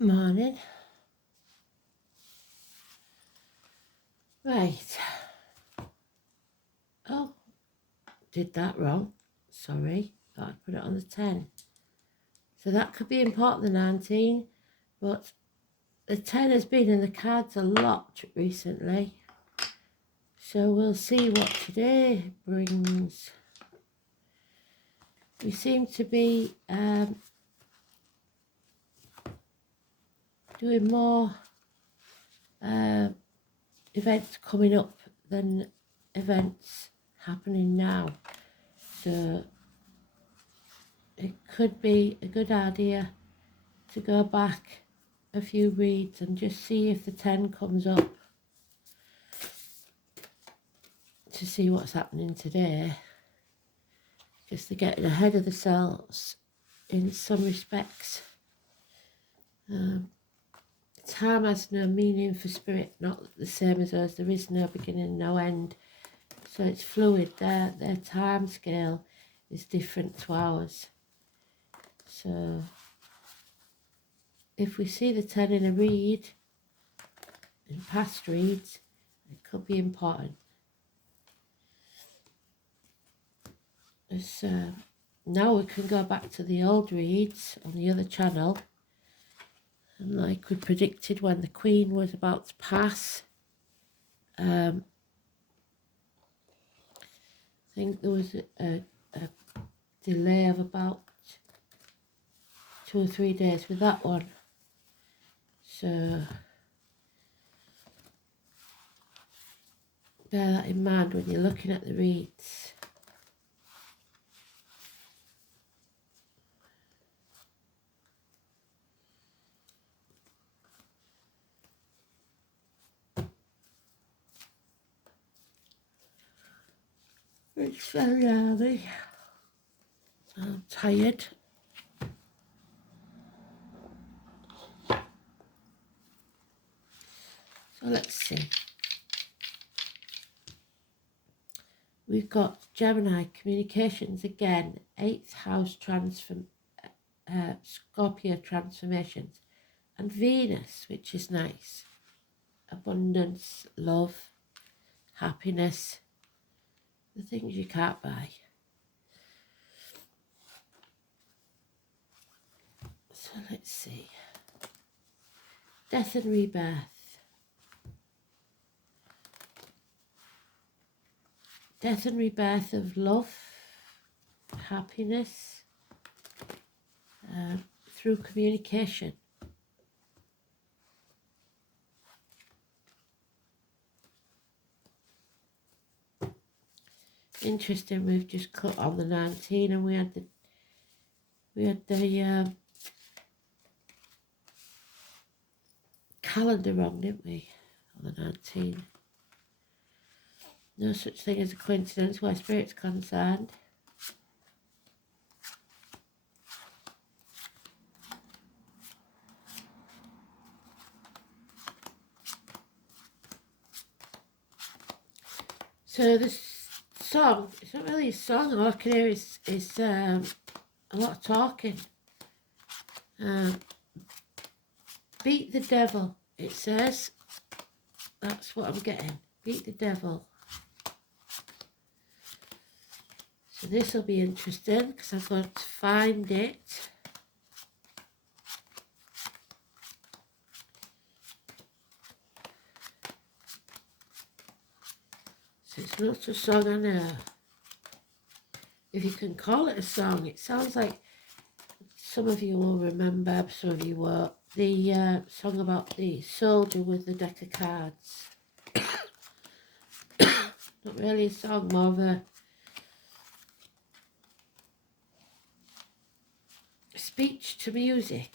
Morning. Right. Oh, did that wrong. Sorry. Thought I'd put it on the 10. So that could be important, the 19, but the 10 has been in the cards a lot recently. So we'll see what today brings. We seem to be doing more events coming up than events happening now. So it could be a good idea to go back a few reads and just see if the 10 comes up, to see what's happening today, just to get ahead of themselves in some respects. Time has no meaning for spirit, not the same as us. There is no beginning, no end, so it's fluid. Their time scale is different to ours. So if we see the 10 in a read, in past reads, it could be important. Now we can go back to the old reads on the other channel, and like we predicted when the Queen was about to pass, I think there was a delay of about 2 or 3 days with that one. So bear that in mind when you're looking at the reads. It's very early. I'm tired. So let's see. We've got Gemini, communications again, 8th house Scorpio transformations, and Venus, which is nice. Abundance, love, happiness, the things you can't buy. So let's see. Death and rebirth. Death and rebirth of love, happiness, through communication. Interesting, we've just cut on the 19 and we had the calendar wrong, didn't we, on the 19. No such thing as a coincidence where spirit's concerned. So this song, it's not really a song, all I can hear is a lot of talking. Beat the devil, it says. That's what I'm getting. Beat the devil. So this will be interesting because I've got to find it. So it's not a song, I know. If you can call it a song, it sounds like, some of you will remember, some of you won't, the song about the soldier with the deck of cards. Not really a song, more of a speech to music.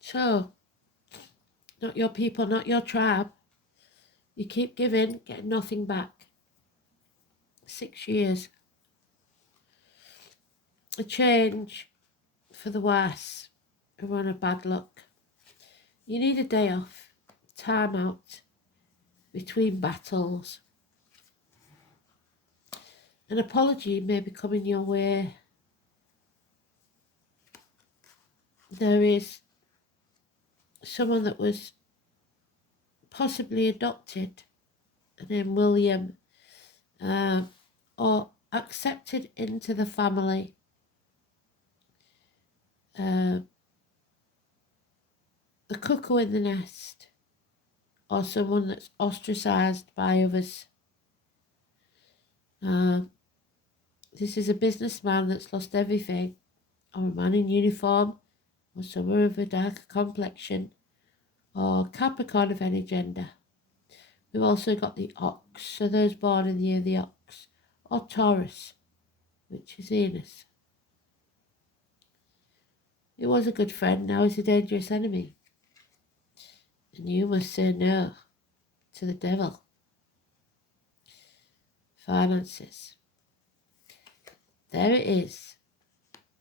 So, not your people, not your tribe. You keep giving, get nothing back. 6 years. A change for the worse. A run of bad luck. You need a day off, time out between battles. An apology may be coming your way. There is someone that was possibly adopted, named William, or accepted into the family. The cuckoo in the nest, or someone that's ostracised by others. This is a businessman that's lost everything, or a man in uniform, or someone of a darker complexion, or Capricorn of any gender. We've also got the ox, so those born in the year of the ox, or Taurus, which is Venus. He was a good friend, now he's a dangerous enemy. And you must say no to the devil. Finances. There it is.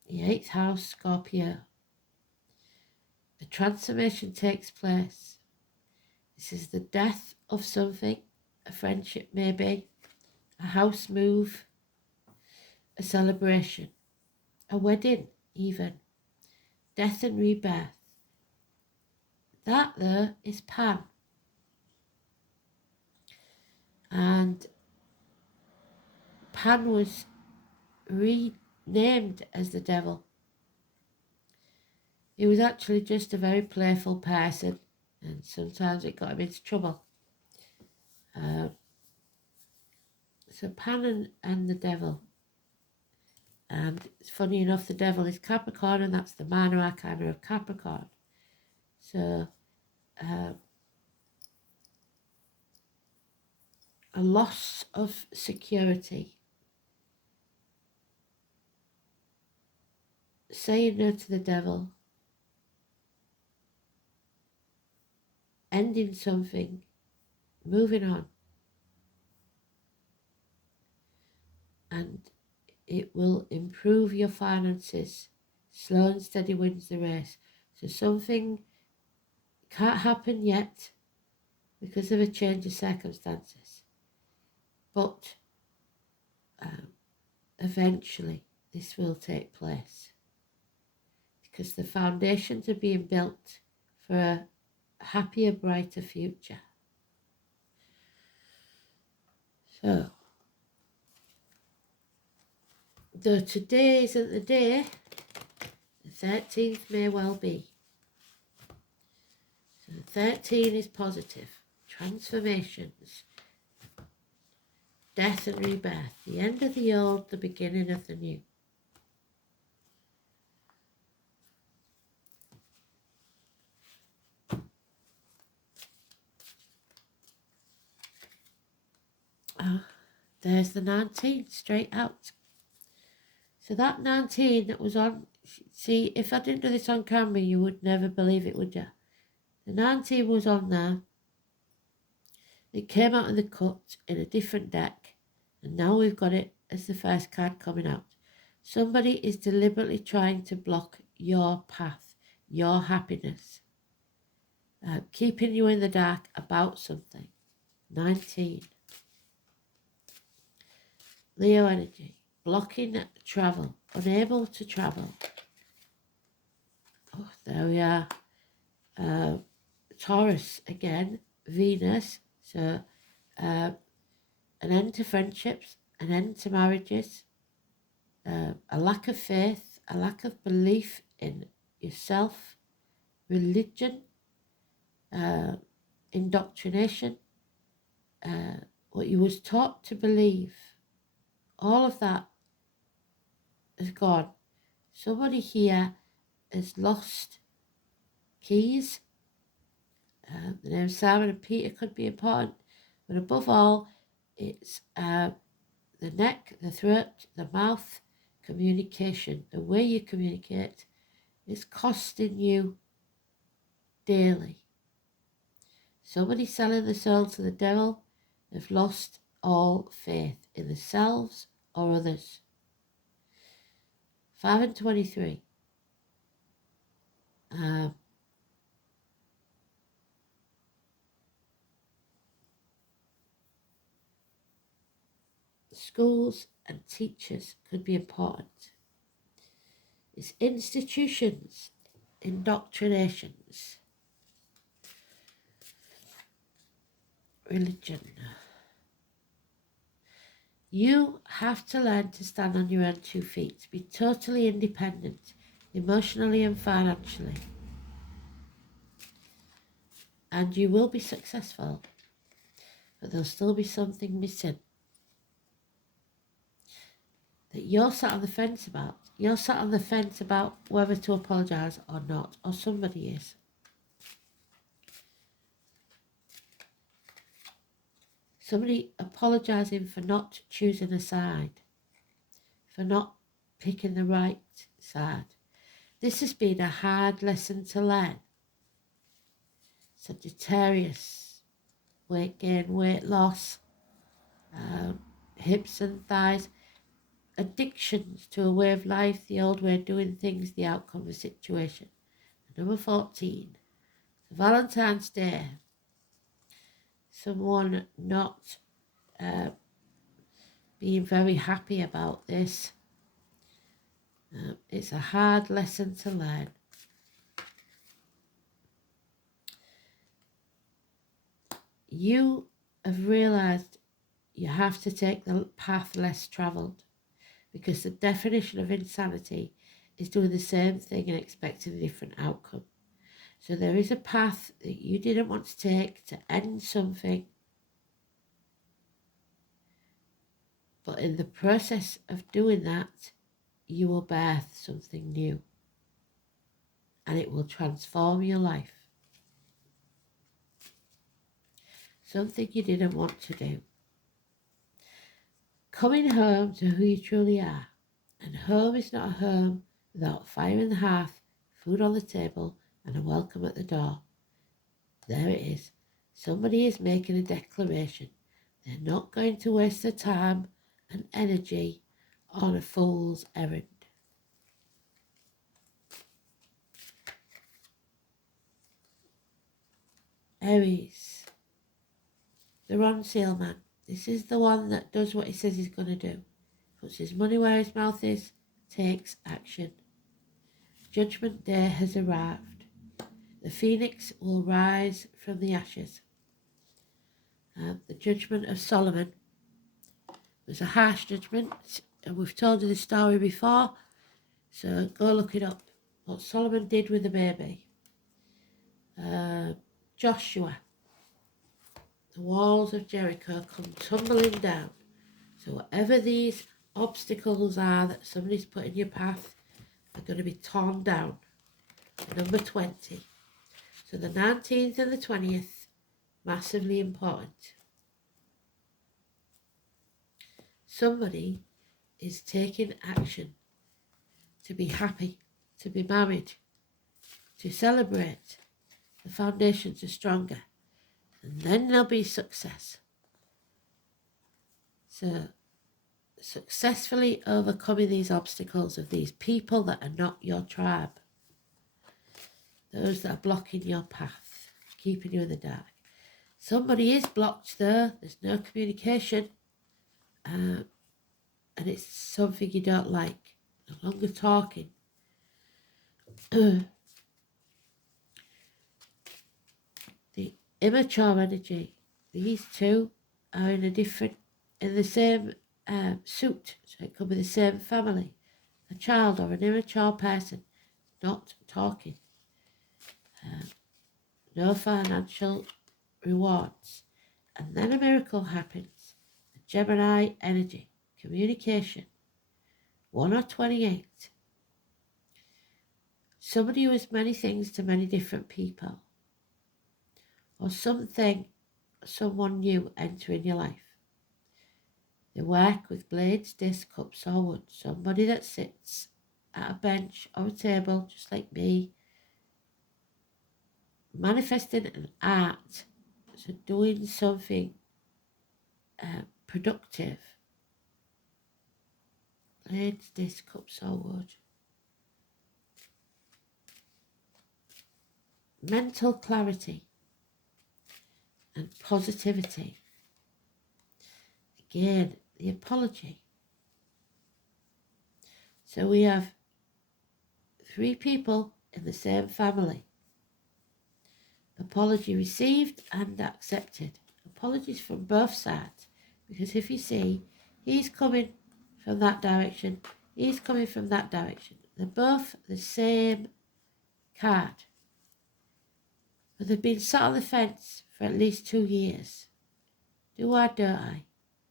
The 8th house, Scorpio. A transformation takes place. This is the death of something, a friendship maybe, a house move, a celebration, a wedding even, death and rebirth. That though is Pan. And Pan was renamed as the devil. He was actually just a very playful person, and sometimes it got him into trouble. So Pan and the devil. And it's funny enough, the devil is Capricorn, and that's the minor arcana of Capricorn. So a loss of security. Saying no to the devil. Ending something. Moving on. And it will improve your finances. Slow and steady wins the race. So something can't happen yet because of a change of circumstances. But eventually this will take place. Because the foundations are being built for a happier, brighter future. So, though today isn't the day, the 13th may well be. So 13 is positive. Transformations. Death and rebirth. The end of the old, the beginning of the new. There's the 19 straight out. So that 19 that was on, see, if I didn't do this on camera, you would never believe it, would you? The 19 was on there. It came out in the cut in a different deck, and now we've got it as the first card coming out. Somebody is deliberately trying to block your path, your happiness, keeping you in the dark about something. 19. Leo energy, blocking travel, unable to travel. Oh, there we are. Taurus again, Venus. So an end to friendships, an end to marriages, a lack of faith, a lack of belief in yourself, religion, indoctrination, what you was taught to believe. All of that is gone. Somebody here has lost keys. The name Simon and Peter could be important, but above all, it's the neck, the throat, the mouth, communication. The way you communicate is costing you daily. Somebody selling the soul to the devil have lost all faith. in themselves or others. 5 and 23. Schools and teachers could be important. It's institutions, indoctrinations, religion. You have to learn to stand on your own 2 feet, be totally independent, emotionally and financially. And you will be successful, but there'll still be something missing that you're sat on the fence about. You're sat on the fence about whether to apologise or not, or somebody is. Somebody apologising for not choosing a side, for not picking the right side. This has been a hard lesson to learn. Sagittarius, weight gain, weight loss, hips and thighs, addictions to a way of life, the old way of doing things, the outcome of a situation. Number 14, Valentine's Day. Someone not being very happy about this. It's a hard lesson to learn. You have realised you have to take the path less travelled, because the definition of insanity is doing the same thing and expecting a different outcome. So there is a path that you didn't want to take to end something, but in the process of doing that, you will birth something new, and it will transform your life. Something you didn't want to do. Coming home to who you truly are. And home is not a home without fire in the hearth, food on the table, and a welcome at the door. There it is. Somebody is making a declaration. They're not going to waste their time and energy on a fool's errand. Aries, the Ron Seal man. This is the one that does what he says he's going to do. Puts his money where his mouth is, takes action. Judgment Day has arrived. The phoenix will rise from the ashes. The judgment of Solomon was a harsh judgment, and we've told you the story before, so go look it up. What Solomon did with the baby. Joshua, the walls of Jericho come tumbling down. So whatever these obstacles are that somebody's put in your path are going to be torn down. Number 20. So the 19th and the 20th, massively important. Somebody is taking action to be happy, to be married, to celebrate. The foundations are stronger, and then there'll be success. So successfully overcoming these obstacles of these people that are not your tribe, those that are blocking your path, keeping you in the dark. Somebody is blocked there, there's no communication, and it's something you don't like, no longer talking. The immature energy, these two are in the same suit, so it could be the same family, a child or an immature person, not talking. No financial rewards. And then a miracle happens. The Gemini energy, communication, 1 or 28. Somebody who is many things to many different people. Or someone new entering your life. They work with blades, discs, cups or wood. Somebody that sits at a bench or a table, just like me, manifesting an art, so doing something productive, It's this cup so good. Mental clarity and positivity. Again, the apology. So we have 3 people in the same family. Apology received and accepted. Apologies from both sides. Because if you see, he's coming from that direction, he's coming from that direction. They're both the same card. But they've been sat on the fence for at least 2 years. Do I, don't I?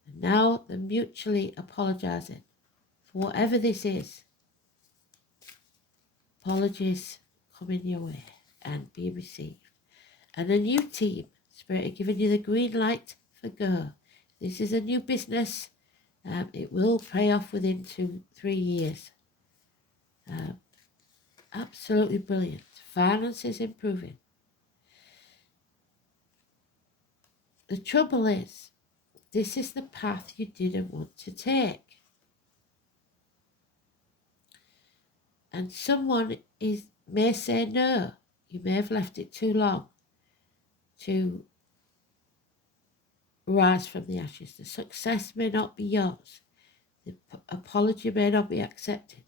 And now they're mutually apologising for whatever this is. Apologies coming your way and be received. And a new team, Spirit are giving you the green light for go. This is a new business. It will pay off within 2-3 years. Absolutely brilliant. Finances improving. The trouble is, this is the path you didn't want to take. And someone may say no. You may have left it too long to rise from the ashes. The success may not be yours. The apology may not be accepted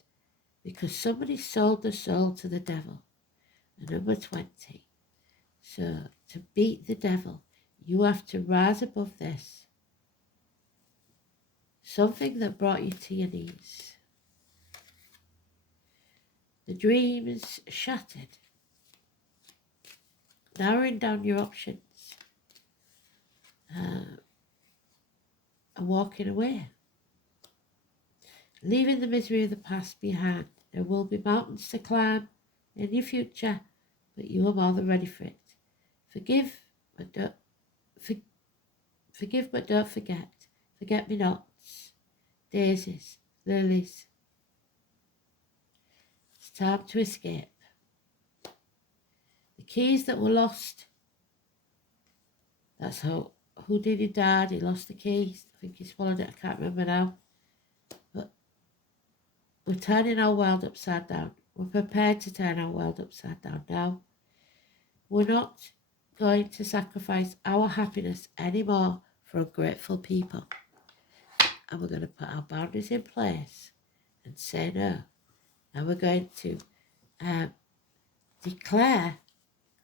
because somebody sold the soul to the devil. And number 20. So to beat the devil, you have to rise above this. Something that brought you to your knees. The dreams shattered. Narrowing down your options. And walking away. Leaving the misery of the past behind. There will be mountains to climb in your future, but you are more than ready for it. Forgive, but don't forget. Forget-me-nots, daisies, lilies. It's time to escape. The keys that were lost. That's how Houdini died. He lost the keys. I think he swallowed it. I can't remember now. But we're turning our world upside down. We're prepared to turn our world upside down now. We're not going to sacrifice our happiness anymore for ungrateful people. And we're going to put our boundaries in place and say no. And we're going to declare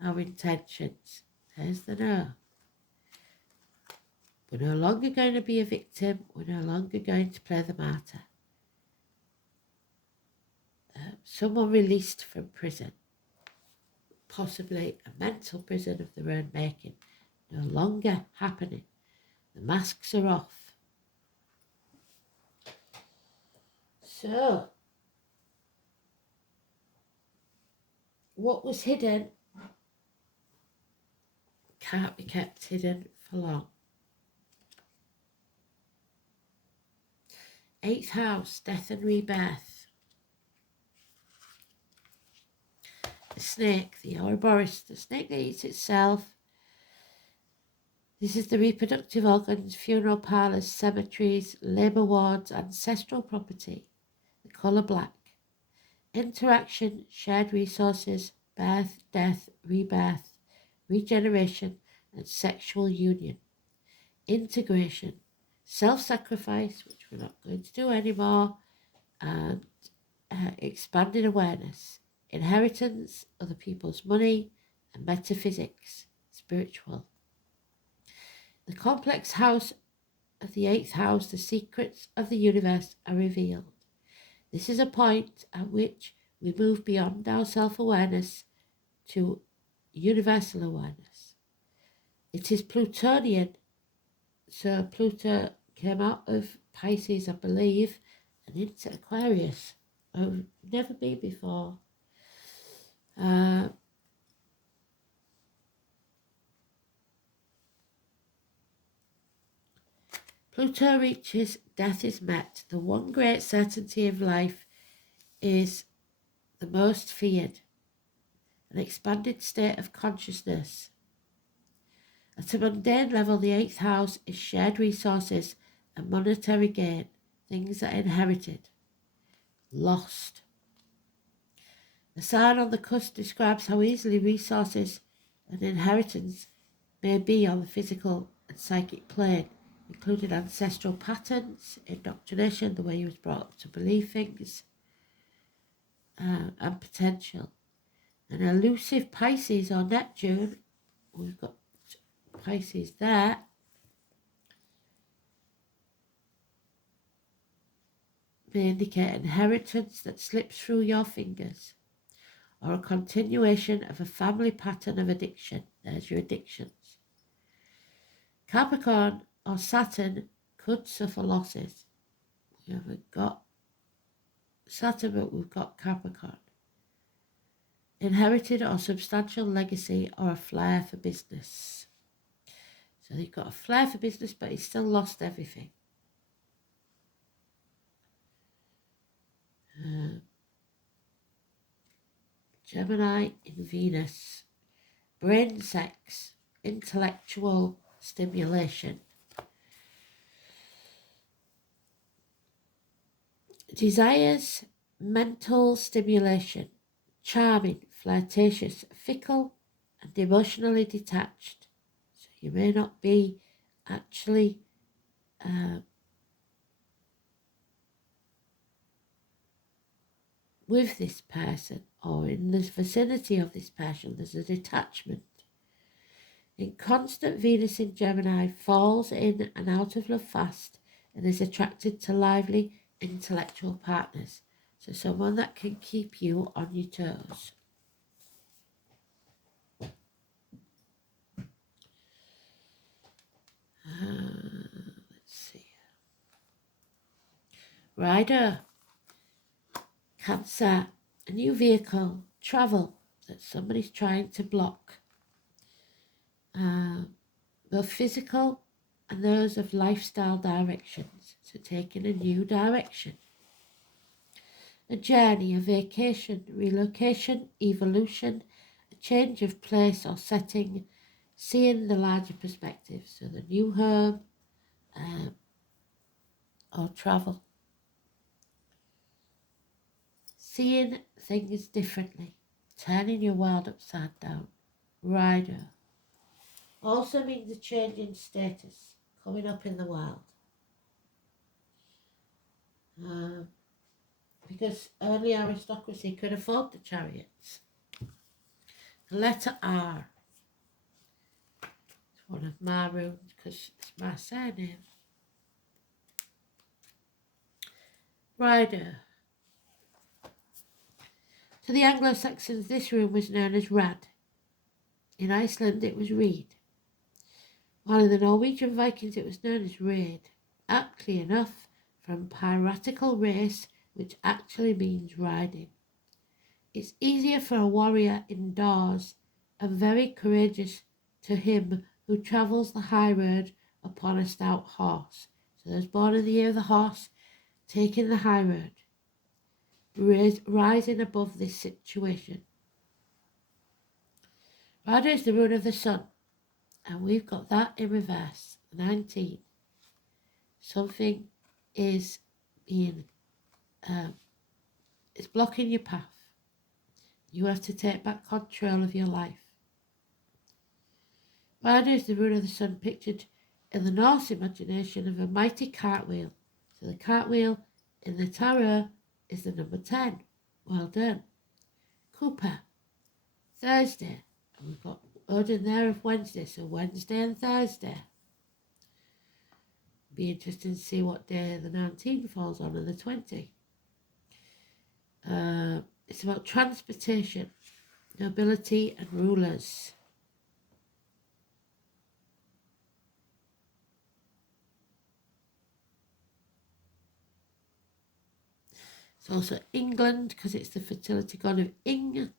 our intentions. There's the no. We're no longer going to be a victim. We're no longer going to play the martyr. Someone released from prison, possibly a mental prison of their own making, no longer happening. The masks are off. So, what was hidden can't be kept hidden for long. 8th house, death and rebirth. The snake, the Ouroboros, the snake that eats itself. This is the reproductive organs, funeral parlours, cemeteries, labour wards, ancestral property. The colour black. Interaction, shared resources, birth, death, rebirth, regeneration, and sexual union. Integration, self-sacrifice, which we're not going to do anymore, and expanded awareness, inheritance, other people's money, and metaphysics, spiritual. The complex house of the 8th house, the secrets of the universe are revealed. This is a point at which we move beyond our self-awareness to universal awareness. It is Plutonian, so Pluto came out of Pisces, I believe, and into Aquarius. I've never been before. Pluto reaches, death is met. The one great certainty of life is the most feared, an expanded state of consciousness. At a mundane level, the 8th house is shared resources and monetary gain, things that are inherited. lost. The sign on the cusp describes how easily resources and inheritance may be on the physical and psychic plane, including ancestral patterns, indoctrination, the way you was brought up to believe things, and potential. An elusive Pisces or Neptune, we've got Pisces there, may indicate inheritance that slips through your fingers, or a continuation of a family pattern of addiction. There's your addictions. Capricorn or Saturn could suffer losses. We haven't got Saturn, but we've got Capricorn. Inherited or substantial legacy or a flair for business. So he's got a flair for business, but he's still lost everything. Gemini in Venus. Brain sex, intellectual stimulation. Desires, mental stimulation. Charming, flirtatious, fickle, and emotionally detached. So you may not be actually with this person or in the vicinity of this person. There's a detachment. In constant, Venus in Gemini falls in and out of love fast and is attracted to lively intellectual partners. So someone that can keep you on your toes. Let's see. Rider. Cancer. A new vehicle. Travel that somebody's trying to block. Both physical and those of lifestyle directions. So taking a new direction. A journey, a vacation, relocation, evolution, a change of place or setting, seeing the larger perspective. So the new home or travel. Seeing things differently, turning your world upside down. Rider. Also means a change in status, coming up in the world. Because early aristocracy could afford the chariots. The letter R. It's one of my runes because it's my surname. Rider. To the Anglo-Saxons, this rune was known as Rad. In Iceland, it was Reed. While in the Norwegian Vikings, it was known as Raid. Aptly enough, from piratical race, which actually means riding. It's easier for a warrior indoors and very courageous to him who travels the high road upon a stout horse. So those born in the year of the horse, taking the high road, rising above this situation. Rider is the rune of the sun, and we've got that in reverse, 19. Something is being, it's blocking your path. You have to take back control of your life. Rider is the rune of the sun, pictured in the Norse imagination of a mighty cartwheel. So the cartwheel in the tarot is the number 10. Well done. Cooper. Thursday. And we've got Odin there of Wednesday. So Wednesday and Thursday. Be interesting to see what day the 19 falls on and the 20. It's about transportation, nobility and rulers. It's also England because it's the fertility god of Ing.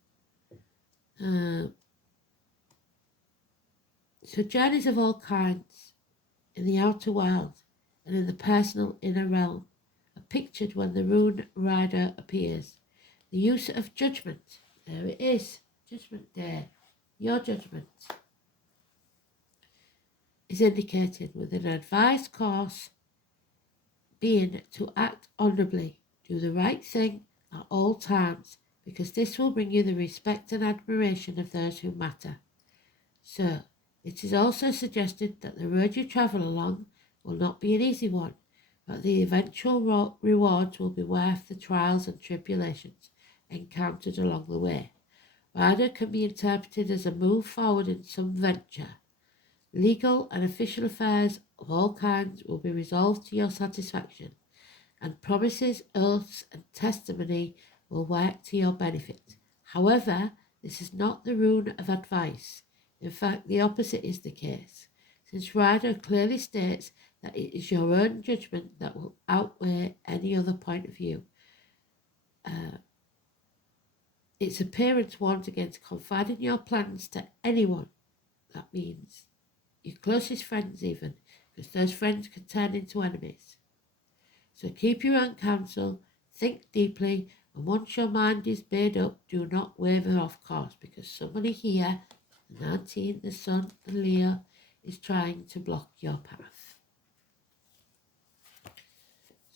So journeys of all kinds in the outer world and in the personal inner realm are pictured when the rune rider appears. The use of judgment, there it is, Judgment Day, your judgment, is indicated with an advised course being to act honourably, Do the right thing at all times, because this will bring you the respect and admiration of those who matter. So, it is also suggested that the road you travel along will not be an easy one, but the eventual rewards will be worth the trials and tribulations encountered along the way. Rider can be interpreted as a move forward in some venture. Legal and official affairs of all kinds will be resolved to your satisfaction, and promises, oaths, and testimony will work to your benefit. However, this is not the rune of advice. In fact, the opposite is the case, since Rider clearly states that it is your own judgment that will outweigh any other point of view. Its appearance warns against confiding your plans to anyone. That means your closest friends even, because those friends can turn into enemies. So keep your own counsel, think deeply, and once your mind is made up, do not waver off course, because somebody here, the 19, the Sun, and Leo, is trying to block your path.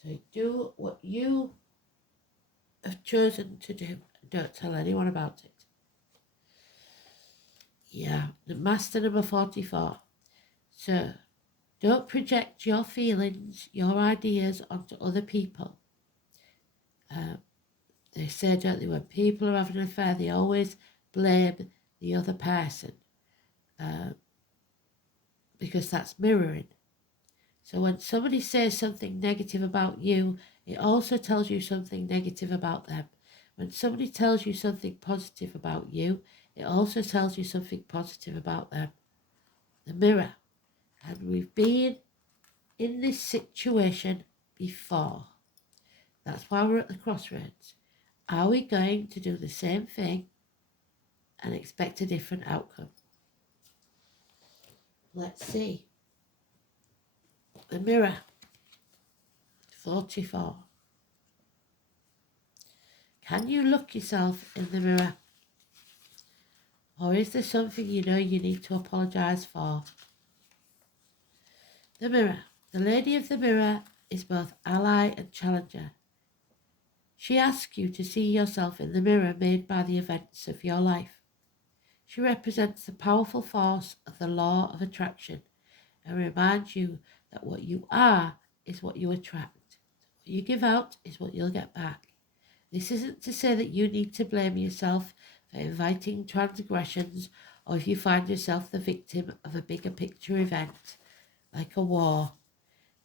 So do what you have chosen to do, and don't tell anyone about it. Yeah, the Master number 44. So don't project your feelings, your ideas onto other people. They say, don't they, when people are having an affair, they always blame the other person because that's mirroring. So when somebody says something negative about you, it also tells you something negative about them. When somebody tells you something positive about you, it also tells you something positive about them. The mirror. And we've been in this situation before. That's why we're at the crossroads. Are we going to do the same thing and expect a different outcome? Let's see. The mirror. 44. Can you look yourself in the mirror? Or is there something you know you need to apologise for? The mirror. The lady of the mirror is both ally and challenger. She asks you to see yourself in the mirror made by the events of your life. She represents the powerful force of the law of attraction and reminds you that what you are is what you attract. What you give out is what you'll get back. This isn't to say that you need to blame yourself for inviting transgressions or if you find yourself the victim of a bigger picture event, like a war.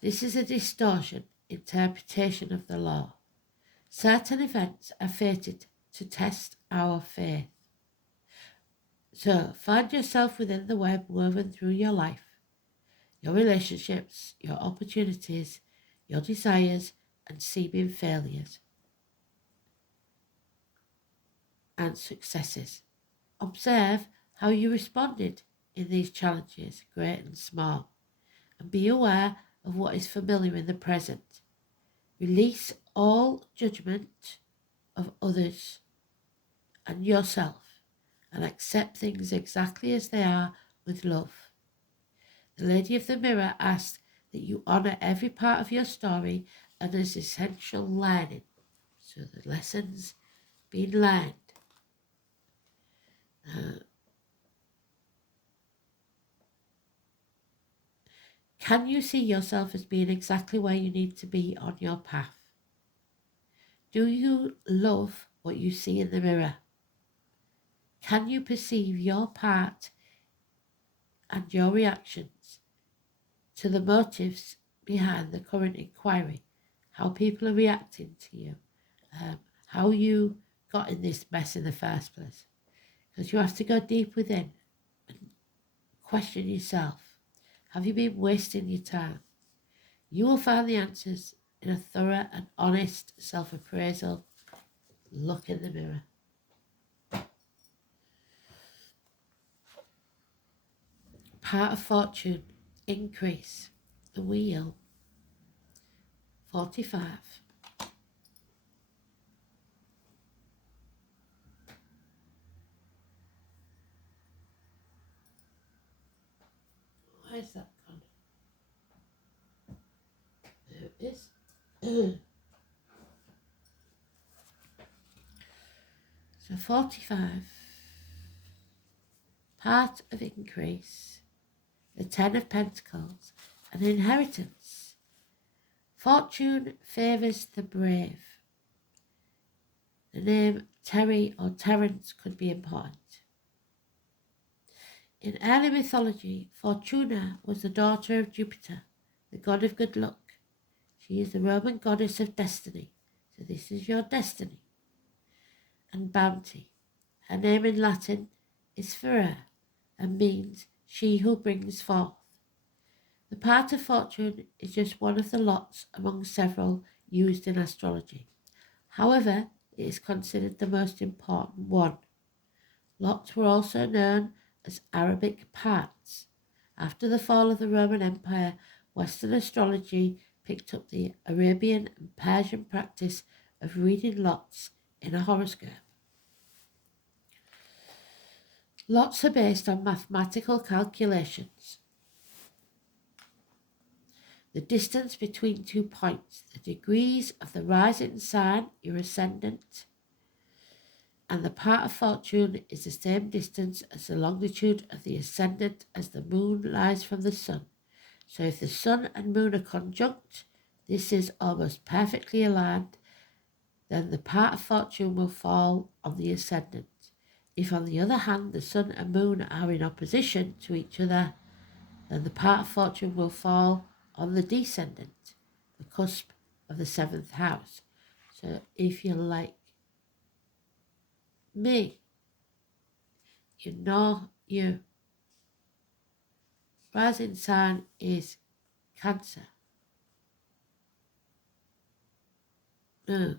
This is a distortion interpretation of the law. Certain events are fated to test our faith. So find yourself within the web woven through your life, your relationships, your opportunities, your desires, and seeming failures and successes. Observe how you responded in these challenges, great and small, and be aware of what is familiar in the present. Release all judgment of others and yourself and accept things exactly as they are with love. The Lady of the Mirror asks that you honour every part of your story and as essential learning. So the lessons being learned. Can you see yourself as being exactly where you need to be on your path? Do you love what you see in the mirror? Can you perceive your part and your reactions to the motives behind the current inquiry? How people are reacting to you? How you got in this mess in the first place? Because you have to go deep within and question yourself. Have you been wasting your time? You will find the answers in a thorough and honest self-appraisal. Look in the mirror. Part of fortune, increase, the wheel, 45. Where's that gone? There it is. So 45, part of increase, the 10 of Pentacles, and inheritance. Fortune favours the brave. The name Terry or Terence could be important. In early mythology, Fortuna was the daughter of Jupiter, the god of good luck. She is the Roman goddess of destiny. So this is your destiny. And bounty. Her name in Latin is Fera and means she who brings forth. The part of fortune is just one of the lots among several used in astrology. However, it is considered the most important one. Lots were also known as Arabic parts. After the fall of the Roman Empire, Western astrology picked up the Arabian and Persian practice of reading lots in a horoscope. Lots are based on mathematical calculations. The distance between 2 points, the degrees of the rising sign, your ascendant, and the part of fortune is the same distance as the longitude of the ascendant as the moon lies from the sun. So if the sun and moon are conjunct, this is almost perfectly aligned, then the part of fortune will fall on the ascendant. If on the other hand the sun and moon are in opposition to each other, then the part of fortune will fall on the descendant, the cusp of the 7th house. So if you're like me, you know your rising sign is Cancer. No,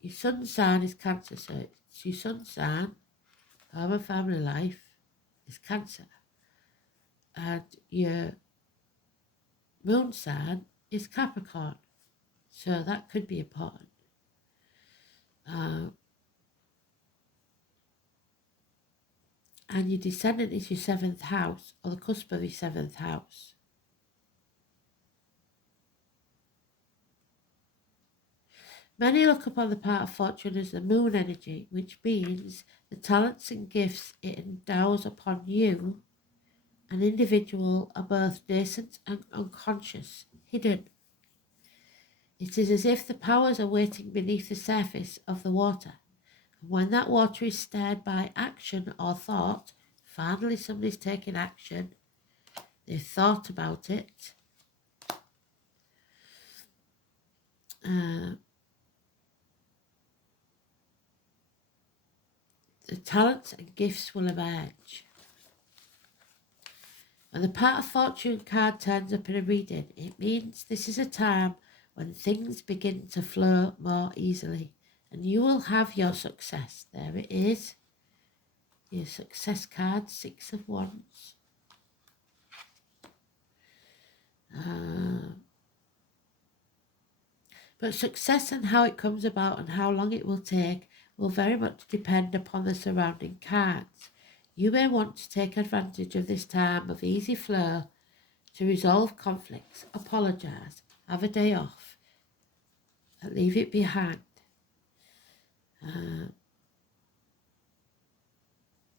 your sun sign is Cancer, so it's your sun sign, home and family life is Cancer, and your moon sign is Capricorn, so that could be important. And your descendant is your 7th house, or the cusp of your 7th house. Many look upon the part of fortune as the moon energy, which means the talents and gifts it endows upon you, an individual, are both nascent and unconscious, hidden. It is as if the powers are waiting beneath the surface of the water. And when that water is stirred by action or thought, finally somebody's taking action, they've thought about it, the talents and gifts will emerge. When the part of fortune card turns up in a reading, it means this is a time when things begin to flow more easily and you will have your success. There it is, your success card, 6 of Wands. But success and how it comes about and how long it will take will very much depend upon the surrounding cards. You may want to take advantage of this time of easy flow to resolve conflicts, apologise, have a day off, and leave it behind.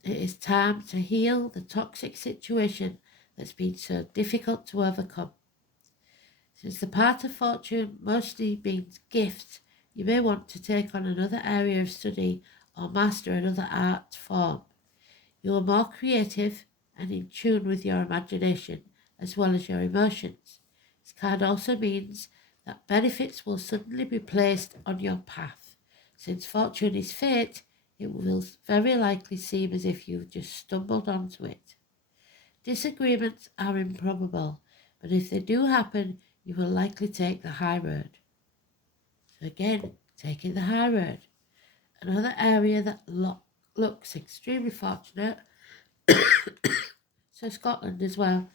It is time to heal the toxic situation that's been so difficult to overcome. Since the part of fortune mostly means gifts, you may want to take on another area of study or master another art form. You are more creative and in tune with your imagination as well as your emotions. This card also means that benefits will suddenly be placed on your path. Since fortune is fate, it will very likely seem as if you've just stumbled onto it. Disagreements are improbable, but if they do happen, you will likely take the high road. So again, taking the high road. Another area that looks extremely fortunate, so Scotland as well.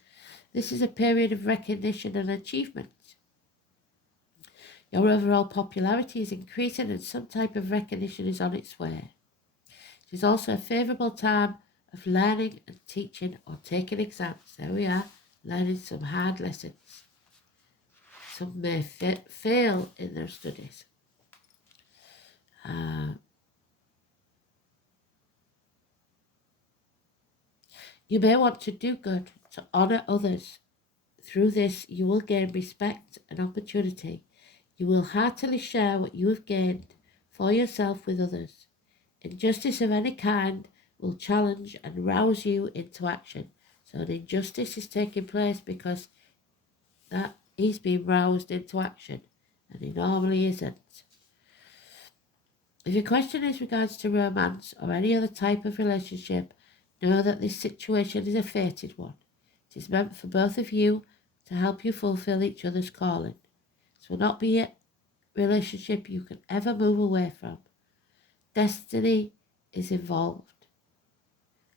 This is a period of recognition and achievement. Your overall popularity is increasing and some type of recognition is on its way. It is also a favourable time of learning and teaching or taking exams. There we are, learning some hard lessons. Some may fail in their studies. You may want to do good to honour others. Through this, you will gain respect and opportunity. You will heartily share what you have gained for yourself with others. Injustice of any kind will challenge and rouse you into action. So an injustice is taking place because that he's being roused into action, and he normally isn't. If your question is regards to romance or any other type of relationship, know that this situation is a fated one. It is meant for both of you to help you fulfill each other's calling. This will not be a relationship you can ever move away from. Destiny is involved.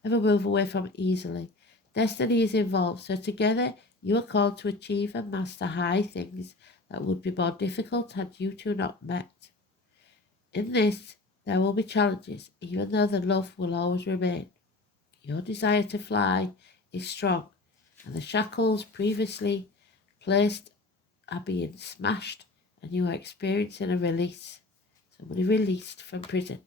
Ever move away from easily. Destiny is involved, so together you are called to achieve and master high things that would be more difficult had you two not met. In this, there will be challenges, even though the love will always remain. Your desire to fly is strong, and the shackles previously placed are being smashed, and you are experiencing a release. Somebody released from prison.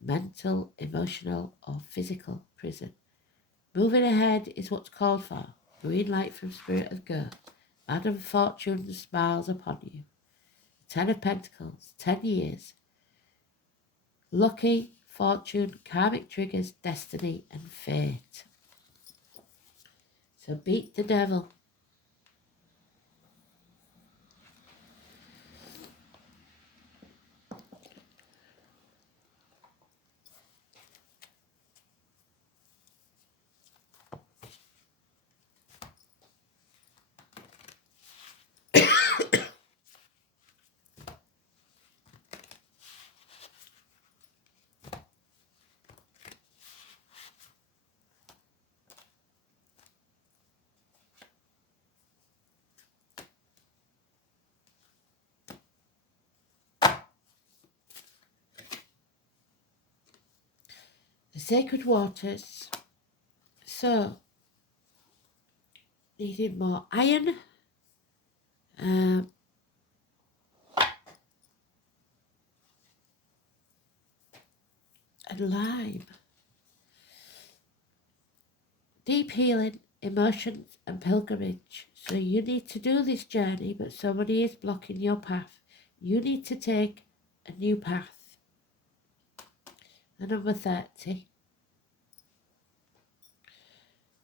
Mental, emotional, or physical prison. Moving ahead is what's called for. Green light from Spirit of Go. Madam Fortune smiles upon you. 10 of Pentacles, 10 years. Lucky, fortune, karmic triggers, destiny, and fate. So beat the devil. The sacred waters. So, needed more iron. And lime. Deep healing, emotions, and pilgrimage. So you need to do this journey, but somebody is blocking your path. You need to take a new path. The number 30.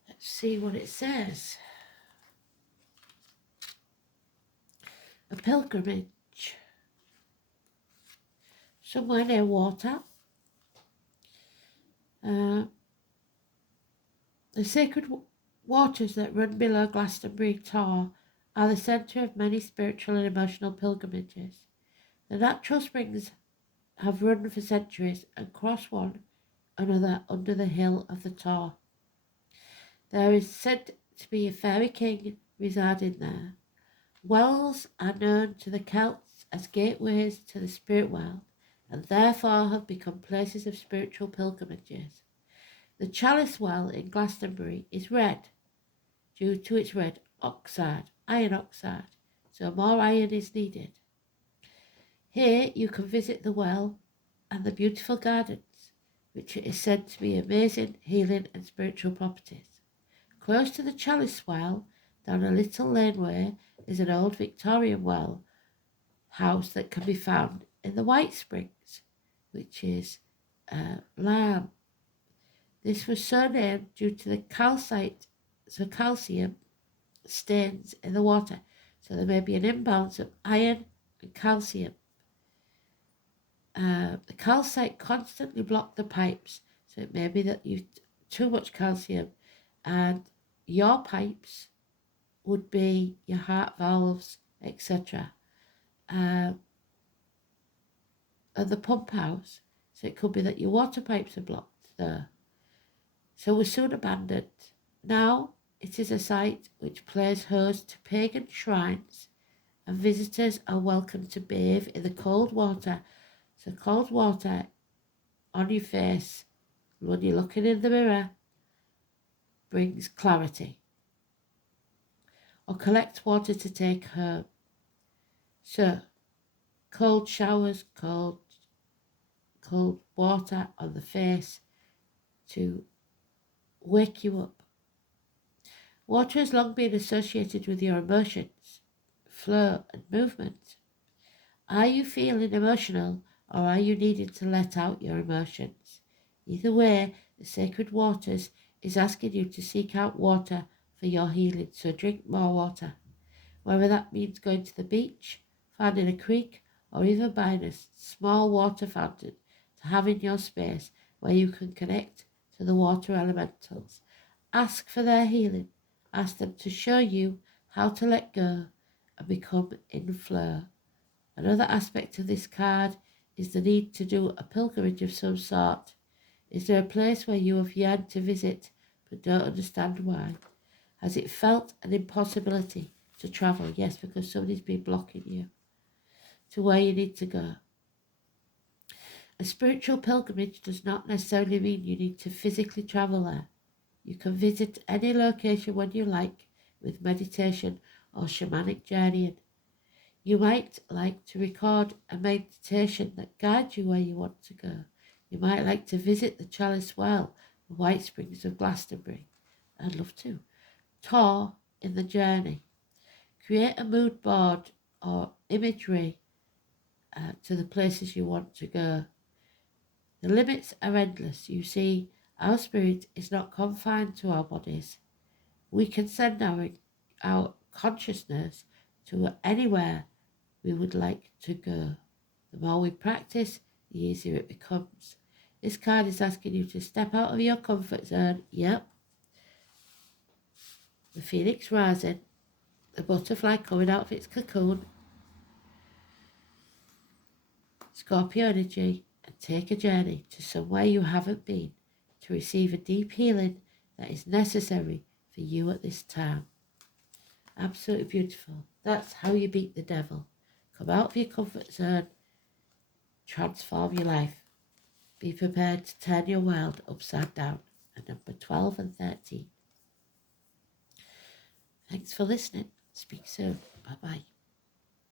Let's see what it says. A pilgrimage. Somewhere near water. The sacred waters that run below Glastonbury Tor are the centre of many spiritual and emotional pilgrimages. The natural springs have run for centuries and cross one another under the hill of the Tor. There is said to be a fairy king residing there. Wells are known to the Celts as gateways to the spirit world, and therefore have become places of spiritual pilgrimages. The Chalice Well in Glastonbury is red due to its red oxide, iron oxide, so more iron is needed. Here you can visit the well and the beautiful gardens, which is said to be amazing healing and spiritual properties. Close to the Chalice Well, down a little laneway, is an old Victorian well house that can be found in the White Springs, which is Larne. This was so named due to the calcium stains in the water, so there may be an imbalance of iron and calcium. The calcite constantly blocked the pipes, so it may be that you've too much calcium, and your pipes would be your heart valves, etc. And the pump house, so it could be that your water pipes are blocked there. So was soon abandoned. Now it is a site which plays host to pagan shrines, and visitors are welcome to bathe in the cold water. So cold water on your face when you're looking in the mirror brings clarity. Or collect water to take home. So cold showers, cold water on the face to wake you up. Water has long been associated with your emotions, flow and movement. Are you feeling emotional, or are you needing to let out your emotions? Either way, the sacred waters is asking you to seek out water for your healing, so drink more water. Whether that means going to the beach, finding a creek, or even buying a small water fountain to have in your space where you can connect to the water elementals. Ask for their healing. Ask them to show you how to let go and become in flow. Another aspect of this card is the need to do a pilgrimage of some sort. Is there a place where you have yearned to visit but don't understand why? Has it felt an impossibility to travel? Yes, because somebody's been blocking you to where you need to go. A spiritual pilgrimage does not necessarily mean you need to physically travel there. You can visit any location when you like with meditation or shamanic journeying. You might like to record a meditation that guides you where you want to go. You might like to visit the Chalice Well, the White Springs of Glastonbury. I'd love to. Tour in the journey. Create a mood board or imagery to the places you want to go. The limits are endless. You see, our spirit is not confined to our bodies. We can send our consciousness to anywhere we would like to go. The more we practice, the easier it becomes. This card is asking you to step out of your comfort zone. Yep. The phoenix rising, the butterfly coming out of its cocoon, Scorpio energy, and take a journey to somewhere you haven't been to receive a deep healing that is necessary for you at this time. Absolutely beautiful. That's how you beat the devil. Come out of your comfort zone, transform your life. Be prepared to turn your world upside down. And number 12 and 13. Thanks for listening. Speak soon. Bye-bye.